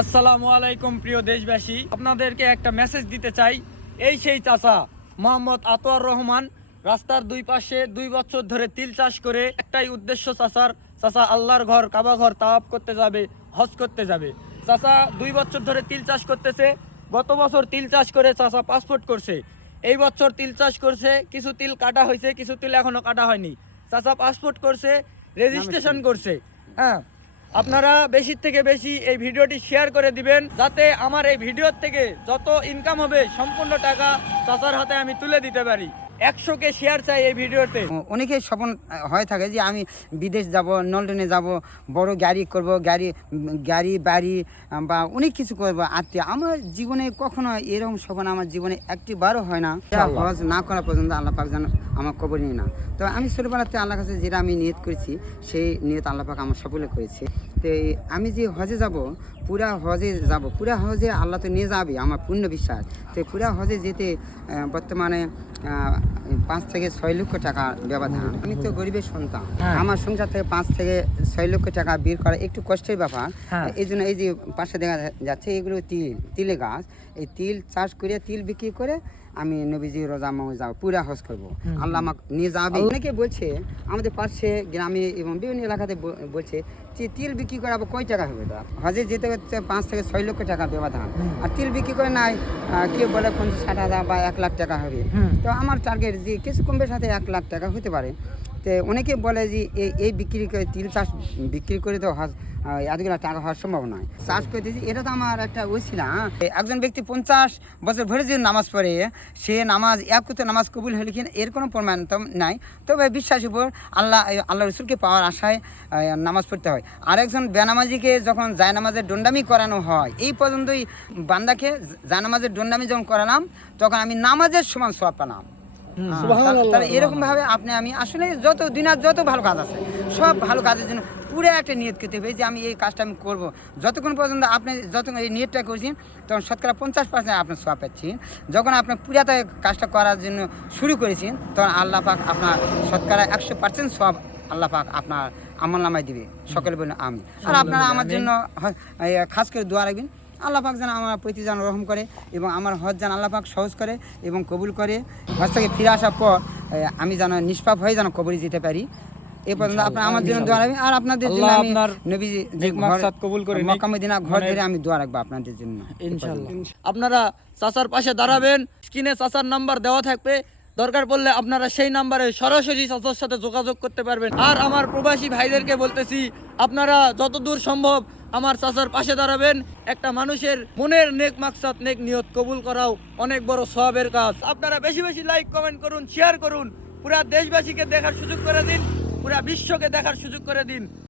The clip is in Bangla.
আসসালামু আলাইকুম প্রিয় দেশবাসী, আপনাদেরকে একটা মেসেজ দিতে চাই। এই সেই চাচা মোহাম্মদ আতোয়ার রহমান রাস্তার দুই পাশে 2 বছর ধরে তিল চাষ করে একটাই উদ্দেশ্য চাচা আল্লাহর ঘর কাবা ঘর তাওয়াফ করতে যাবে, হজ করতে যাবে। চাচা 2 বছর ধরে তিল চাষ করতেছে। গত বছর তিল চাষ করে চাচা পাসপোর্ট করছে। এই বছর তিল চাষ করছে, কিছু তিল কাটা হয়েছে, কিছু তিল এখনো কাটা হয়নি। চাচা পাসপোর্ট করছে, রেজিস্ট্রেশন করছে। হ্যাঁ, আপনারা বেশি থেকে বেশি এই ভিডিওটি শেয়ার করে দিবেন, যাতে আমার এই ভিডিওর থেকে যত ইনকাম হবে সম্পূর্ণ টাকা চাচার হাতে আমি তুলে দিতে পারি। 100কে শেয়ার চাই এই ভিডিওতে। অনেকের স্বপ্ন হয়ে থাকে যে আমি বিদেশ যাব, লন্ডনে যাব, বড় গাড়ি করব, গাড়ি বাড়ি বা অনেক কিছু করব আত্মীয়। আমার জীবনে কখনো এরকম স্বপ্ন আমার জীবনে একটিবারও হয় না। হজ না করা পর্যন্ত আল্লাহ পাক যেন আমার কবর নিয়ে না। তো আমি ছোটোবেলাতে আল্লাহর কাছে যেটা আমি নিয়ত করেছি, সেই নিয়ত আল্লাহ পাক আমার সফল করেছে। তো আমি যে হজে যাব, পুরা হজে আল্লাহ তো নিয়ে যাবে, আমার পূর্ণ বিশ্বাস। তো পুরা হজে যেতে বর্তমানে 5 থেকে 6 লক্ষ টাকা ব্যবধান। আমি তো গরিবের সন্তান, আমার সংসার থেকে 5 থেকে 6 লক্ষ টাকা বের করা একটু কষ্টের ব্যাপার। এই জন্য এই যে পাশে দেখা যাচ্ছে এগুলো তিলে গাছ, এই তিল চাষ করে তিল বিক্রি করে আমি নবীজি রোজা মাসে যাব, পুরা হজ করবো, আল্লাহ আমাকে নিয়ে যাবে। অনেকে বলছে আমাদের পাশে গ্রামে এবং বিভিন্ন এলাকাতে বলছে যে তিল বিক্রি করে আবার কয় টাকা হবে? হজে যেতে হচ্ছে 5 থেকে 6 লক্ষ টাকা ব্যবধান, আর তিল বিক্রি করে নাই কেউ বলে 50-60 হাজার বা 1 লাখ টাকা হবে। তো আমার টার্গেট যে কিছু কমবে সাথে 1 লাখ টাকা হতে পারে। তো অনেকে বলে যে এই বিক্রি করে তিল চাষ বিক্রি করে তো এতগুলো টাকা হওয়ার সম্ভব নয়। চাষ করতেছি, এটা তো আমার একটা ওসিলা। একজন ব্যক্তি 50 বছর ভরে যে নামাজ পড়ে, সে নামাজ একতে নামাজ কবুল হলে কিনা এর কোনো প্রমাণ তো নাই। তবে বিশ্বাসের উপর আল্লাহ রসুলকে পাওয়ার আশায় নামাজ পড়তে হয়। আর একজন বেনামাজিকে যখন জায়নামাজের দণ্ডামি করানো হয়, এই পর্যন্তই বান্দাকে জায়নামাজের দণ্ডামি যখন করালাম, তখন আমি নামাজের সমান সওয়াব পেলাম। তাহলে এরকম ভাবে আমি আসলে যত দিনার যত ভালো কাজ আছে, সব ভালো কাজের জন্য পুরো একটা নিয়ত করতে হবে যে আমি এই কাজটা আমি করবো। যতক্ষণ পর্যন্ত আপনি যতক্ষণ এই নিয়তটা করছেন, তখন শতকরা 50% আপনার সওয়াব পাচ্ছেন। যখন আপনি পুরাতে কাজটা করার জন্য শুরু করেছেন, তখন আল্লাহ পাক আপনার শতকরা 100% সওয়াব আল্লাহ পাক আপনার আমলনামায় দিবে। সকলে বলুন আমিন। আর আপনারা আমার জন্য খাস করে দোয়া রাখবেন, আল্লাহ পাক যেন আমার প্রতি যেন রহম করে এবং আমার হজ যেন আল্লাহ পাক সহজ করে এবং কবুল করে। হজ থেকে ফিরে আসার পর আমি যেন নিষ্পাপ হয়ে যেন কবরে যেতে পারি। এই পর্যন্ত আপনারা আমার জন্য দোয়া রাখবেন, আর আপনাদের জন্য আমি নবীজি যে মাকসাদ কবুল করে মক্কা মদিনা ঘর ধরে আমি দোয়া রাখবো আপনাদের জন্য ইনশাআল্লাহ। আপনারা চাচার পাশে দাঁড়াবেন, স্ক্রিনে চাচার নাম্বার দেওয়া থাকবে, দরকার পড়লে আপনারা সেই নাম্বারে সরাসরি চাচার সাথে যোগাযোগ করতে পারবেন। আর আমার প্রবাসী ভাইদেরকে বলতেছি, আপনারা যতদূর সম্ভব আমার চাচার পাশে দাঁড়াবেন। একটা মানুষের মনের নেক মাকসাদ নেক নিয়ত কবুল করাও অনেক বড় সওয়াবের কাজ। আপনারা বেশি বেশি লাইক কমেন্ট করুন, শেয়ার করুন, পুরা দেশবাসীকে দেখার সুযোগ করে দিন, পুরা বিশ্বকে দেখার সুযোগ করে দিন।